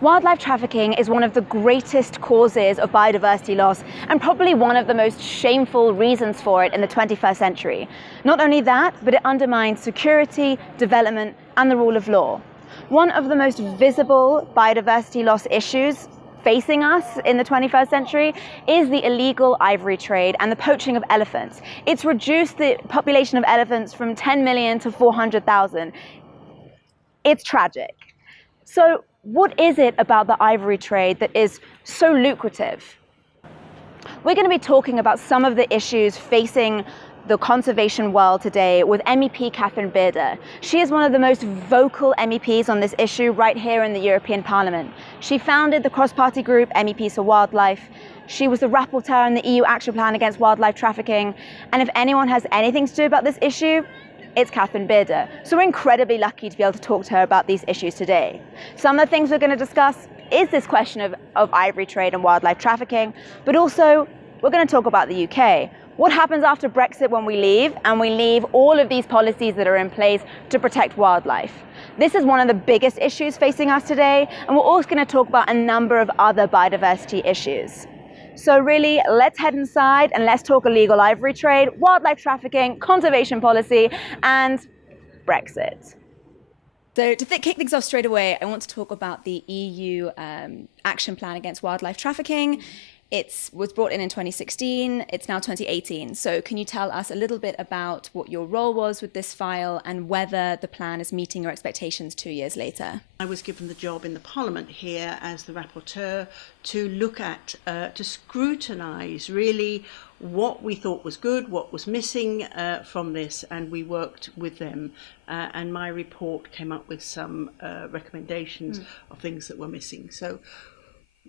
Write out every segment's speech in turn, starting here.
Wildlife trafficking is one of the greatest causes of biodiversity loss and probably one of the most shameful reasons for it in the 21st century. Not only that, but it undermines security, development, and the rule of law. One of the most visible biodiversity loss issues facing us in the 21st century is the illegal ivory trade and the poaching of elephants. It's reduced the population of elephants from 10 million to 400,000. It's tragic. So what is it about the ivory trade that is so lucrative? We're going to be talking about some of the issues facing the conservation world today with MEP Catherine Bearder. She is one of the most vocal MEPs on this issue right here in the European Parliament. She founded the cross-party group MEPs for Wildlife. She was the rapporteur on the EU Action Plan against wildlife trafficking. And if anyone has anything to do about this issue, it's Catherine Bearder. So we're incredibly lucky to be able to talk to her about these issues today. Some of the things we're going to discuss is this question of ivory trade and wildlife trafficking, but also we're going to talk about the UK. What happens after Brexit when we leave, and we leave all of these policies that are in place to protect wildlife? This is one of the biggest issues facing us today, and we're also going to talk about a number of other biodiversity issues. So really, let's head inside and let's talk illegal ivory trade, wildlife trafficking, conservation policy, and Brexit. So to kick things off straight away, I want to talk about the EU Action Plan against wildlife trafficking. It was brought in 2016. It's now 2018. So can you tell us a little bit about what your role was with this file and whether the plan is meeting your expectations 2 years later? I was given the job in the Parliament here as the rapporteur to look at, to scrutinise really what we thought was good, what was missing from this, and we worked with them. And my report came up with some recommendations of things that were missing. So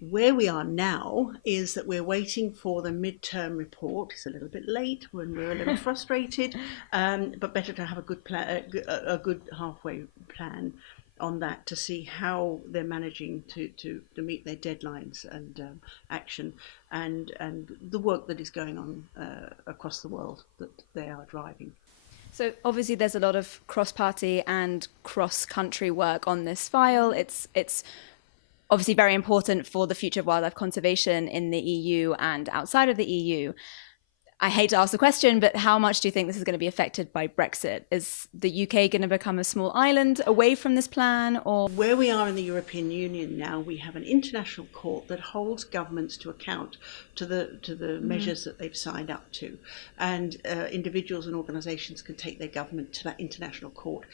where we are now is that we're waiting for the mid-term report. It's a little bit late when we're a little frustrated, but better to have a good plan, a good halfway plan on that to see how they're managing to meet their deadlines and action and the work that is going on across the world that they are driving. So obviously there's a lot of cross-party and cross-country work on this file. It's obviously very important for the future of wildlife conservation in the EU and outside of the EU. I hate to ask the question, but how much do you think this is going to be affected by Brexit? Is the UK going to become a small island away from this plan? Or where we are in the European Union now, we have an international court that holds governments to account to the measures that they've signed up to, and individuals and organisations can take their government to that international court.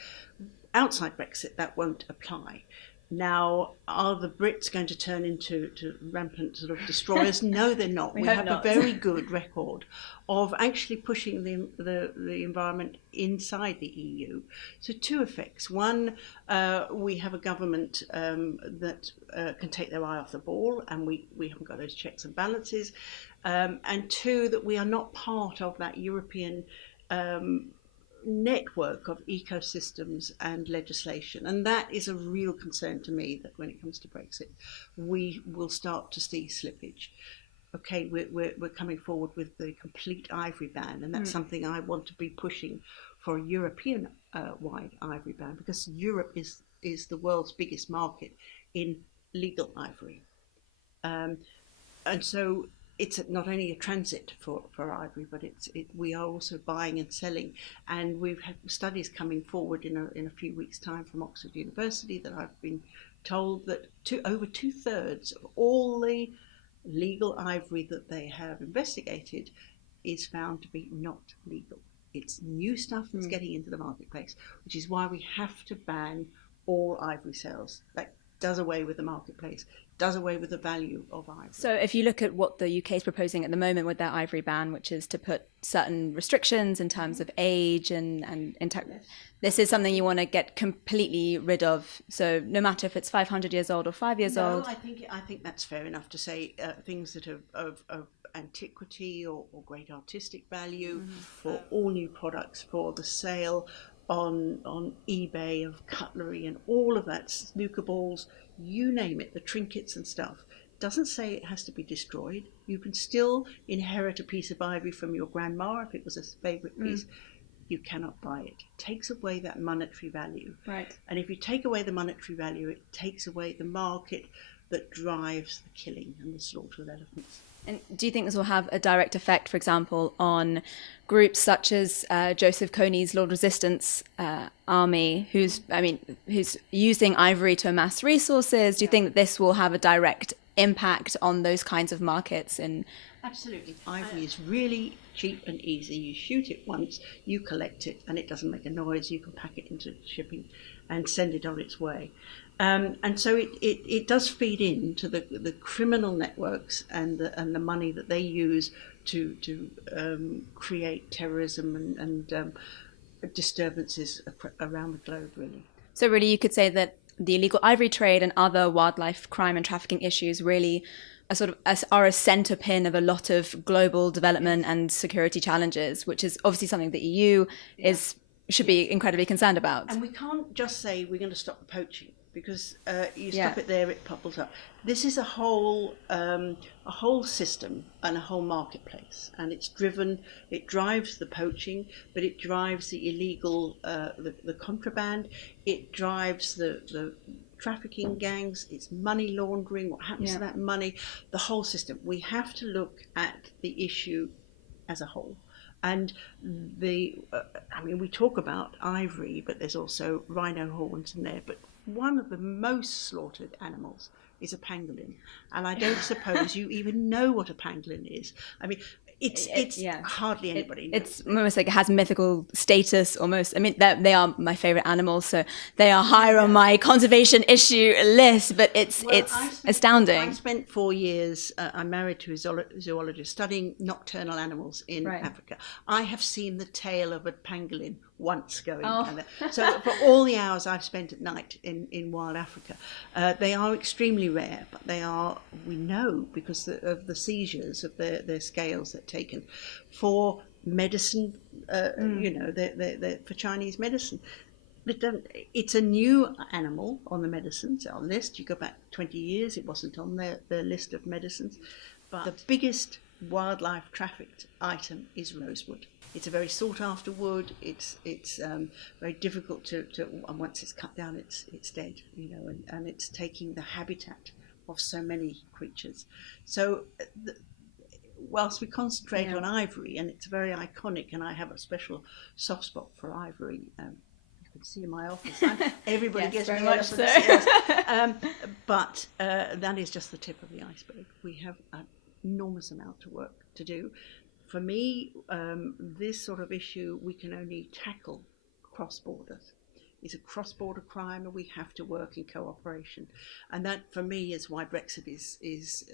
Outside Brexit, that won't apply. Now, are the Brits going to turn into rampant sort of destroyers? No, they're not. We have a very good record of actually pushing the environment inside the EU. So two effects. One, we have a government that can take their eye off the ball, and we haven't got those checks and balances. And two, that we are not part of that European network of ecosystems and legislation, and that is a real concern to me, that when it comes to Brexit we will start to see slippage. Okay, we're coming forward with the complete ivory ban, and that's something I want to be pushing for a European wide ivory ban, because Europe is the world's biggest market in legal ivory, and so it's not only a transit for ivory, but we are also buying and selling. And we've had studies coming forward in a few weeks' time from Oxford University that I've been told that over 2/3 of all the legal ivory that they have investigated is found to be not legal. It's new stuff that's getting into the marketplace, which is why we have to ban all ivory sales. That does away with the marketplace, does away with the value of ivory. So if you look at what the UK is proposing at the moment with their ivory ban, which is to put certain restrictions in terms of age and this is something you want to get completely rid of. So no matter if it's 500 years old or 5 years old. I think that's fair enough to say things that are of antiquity or great artistic value for all new products for the sale on eBay of cutlery and all of that, snooker balls, you name it, the trinkets and stuff. Doesn't say it has to be destroyed. You can still inherit a piece of ivory from your grandma if it was a favourite piece. you cannot buy it. It takes away that monetary value. Right. And if you take away the monetary value, it takes away the market that drives the killing and the slaughter of elephants. And do you think this will have a direct effect, for example, on groups such as Joseph Kony's Lord Resistance Army, who's using ivory to amass resources? Do you think that this will have a direct impact on those kinds of markets? Absolutely. Ivory is really cheap and easy. You shoot it once, you collect it, and it doesn't make a noise. You can pack it into shipping and send it on its way. And so it does feed into the criminal networks and the money that they use to create terrorism and disturbances around the globe, really. So really you could say that the illegal ivory trade and other wildlife crime and trafficking issues really are a centre pin of a lot of global development and security challenges, which is obviously something that EU should be incredibly concerned about. And we can't just say we're going to stop the poaching, because you stop it there, it popples up. This is a whole system and a whole marketplace, and it drives the poaching, but it drives the illegal, the contraband, it drives the trafficking gangs, it's money laundering, what happens to that money, the whole system. We have to look at the issue as a whole. And we talk about ivory, but there's also rhino horns in there. But one of the most slaughtered animals is a pangolin. And I don't suppose you even know what a pangolin is. I mean, it's hardly anybody knows. It's almost like it has mythical status almost. I mean, they are my favorite animals, so they are higher on my conservation issue list, but it's astounding. I spent 4 years, I'm married to a zoologist, studying nocturnal animals in Africa. I have seen the tail of a pangolin once going. So for all the hours I've spent at night in wild Africa, they are extremely rare, but we know because of the seizures of their scales that are taken for medicine, they're for Chinese medicine. It's a new animal on the medicines list. You go back 20 years, it wasn't on their list of medicines. But the biggest wildlife trafficked item is rosewood. It's a very sought after wood. It's very difficult to and once it's cut down, it's dead, and it's taking the habitat of so many creatures. So whilst we concentrate on ivory, and it's very iconic, and I have a special soft spot for ivory. You can see in my office, everybody gets very me much so. But that is just the tip of the iceberg. We have an enormous amount of work to do. For me, this sort of issue we can only tackle cross borders. It's a cross-border crime, and we have to work in cooperation. And that, for me, is why Brexit is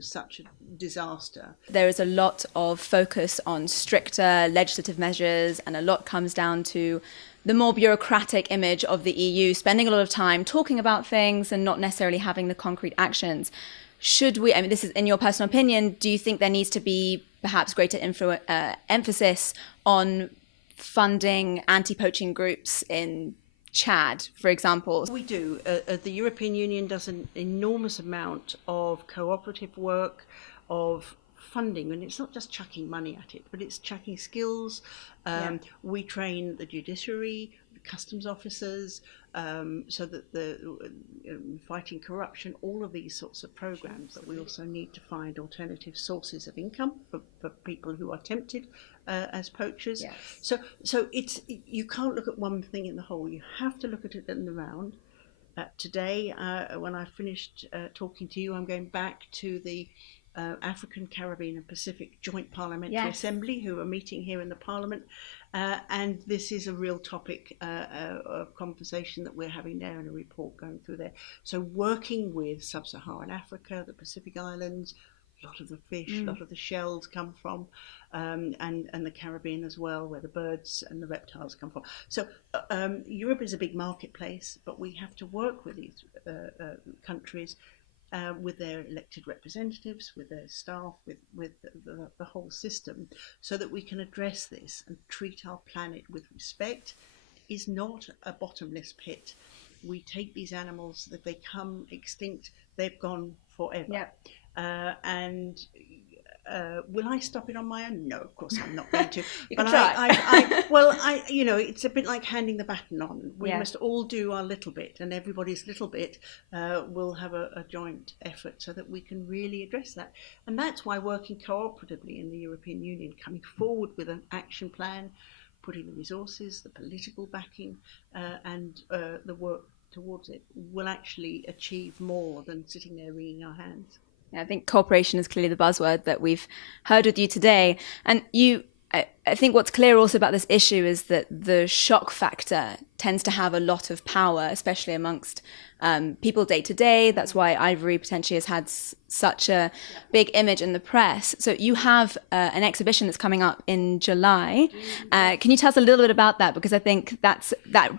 such a disaster. There is a lot of focus on stricter legislative measures, and a lot comes down to the more bureaucratic image of the EU, spending a lot of time talking about things and not necessarily having the concrete actions. Should we, this is in your personal opinion, do you think there needs to be perhaps greater emphasis on funding anti-poaching groups in Chad, for example? We do. The European Union does an enormous amount of cooperative work, of funding, and it's not just chucking money at it, but it's chucking skills. We train the judiciary, the customs officers, so that the fighting corruption, all of these sorts of programs. But we also need to find alternative sources of income for people who are tempted as poachers. Yes. So you can't look at one thing in the whole. You have to look at it in the round. Today, when I finished talking to you, I'm going back to the African, Caribbean and Pacific Joint Parliamentary Assembly, who are meeting here in the Parliament. And this is a real topic of conversation that we're having there, and a report going through there. So working with Sub-Saharan Africa, the Pacific Islands, a lot of the fish, a lot of the shells come from, and the Caribbean as well, where the birds and the reptiles come from. So Europe is a big marketplace, but we have to work with these countries, with their elected representatives, with their staff, with the whole system, so that we can address this and treat our planet with respect. It is not a bottomless pit. We take these animals, that they come extinct, they've gone forever. And will I stop it on my own? No, of course I'm not going to. You but can try. you know, it's a bit like handing the baton on. We Yeah. must all do our little bit, and everybody's little bit will have a joint effort so that we can really address that. And that's why working cooperatively in the European Union, coming forward with an action plan, putting the resources, the political backing, and the work towards it will actually achieve more than sitting there wringing our hands. I think cooperation is clearly the buzzword that we've heard with you today. And I think what's clear also about this issue is that the shock factor tends to have a lot of power, especially amongst people day to day. That's why ivory potentially has had such a big image in the press. So you have an exhibition that's coming up in July. Can you tell us a little bit about that? Because I think that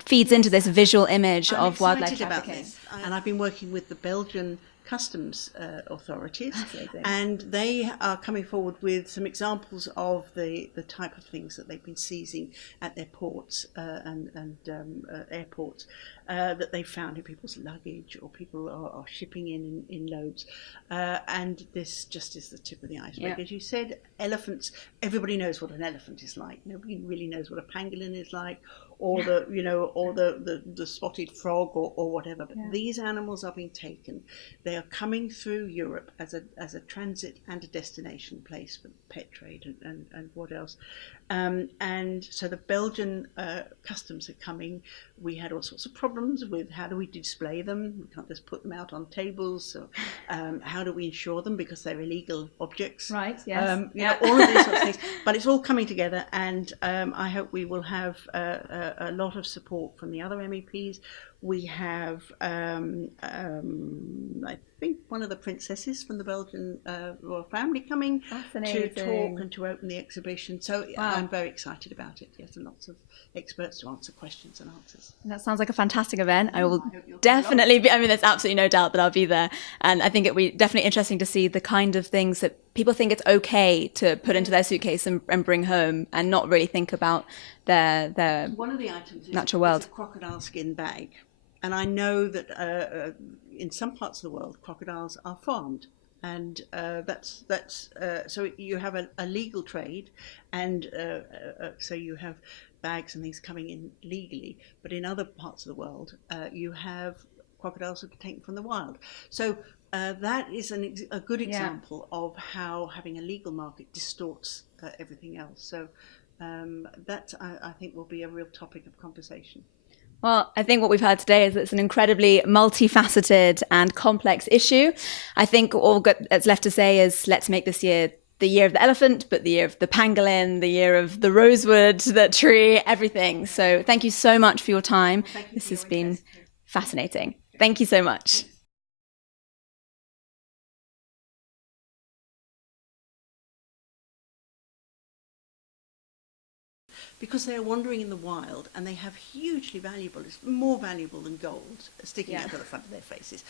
feeds into this visual image of wildlife trafficking. And I've been working with the Belgian customs authorities, and they are coming forward with some examples of the type of things that they've been seizing at their ports and airports that they found in people's luggage, or people are shipping in loads, and this just is the tip of the iceberg. As you said, elephants, everybody knows what an elephant is like. Nobody really knows what a pangolin is like, or the spotted frog, or whatever. But these animals are being taken. They are coming through Europe as a transit and a destination place for pet trade and what else. And so the Belgian customs are coming. We had all sorts of problems with how do we display them. We can't just put them out on tables. So how do we insure them, because they're illegal objects? Right, yes. All of these sorts of things. But it's all coming together, and I hope we will have a lot of support from the other MEPs. We have, I think, one of the princesses from the Belgian royal family coming to talk and to open the exhibition. So I'm very excited about it. Yes, and lots of experts to answer questions and answers. That sounds like a fantastic event. I will definitely be. I mean, there's absolutely no doubt that I'll be there. And I think it'll be definitely interesting to see the kind of things that people think it's okay to put into their suitcase and bring home, and not really think about their one of the items natural world. Is a crocodile skin bag. And I know that in some parts of the world, crocodiles are farmed, and that's so you have a legal trade, and so you have bags and things coming in legally. But in other parts of the world, you have crocodiles that are taken from the wild. So that is a good example of how having a legal market distorts everything else. So that I think will be a real topic of conversation. Well, I think what we've heard today is that it's an incredibly multifaceted and complex issue. I think all that's left to say is let's make this year the year of the elephant, but the year of the pangolin, the year of the rosewood, the tree, everything. So thank you so much for your time. This has been fascinating. Thank you so much. Because they are wandering in the wild, and they have hugely valuable, it's more valuable than gold, sticking out of the front of their faces.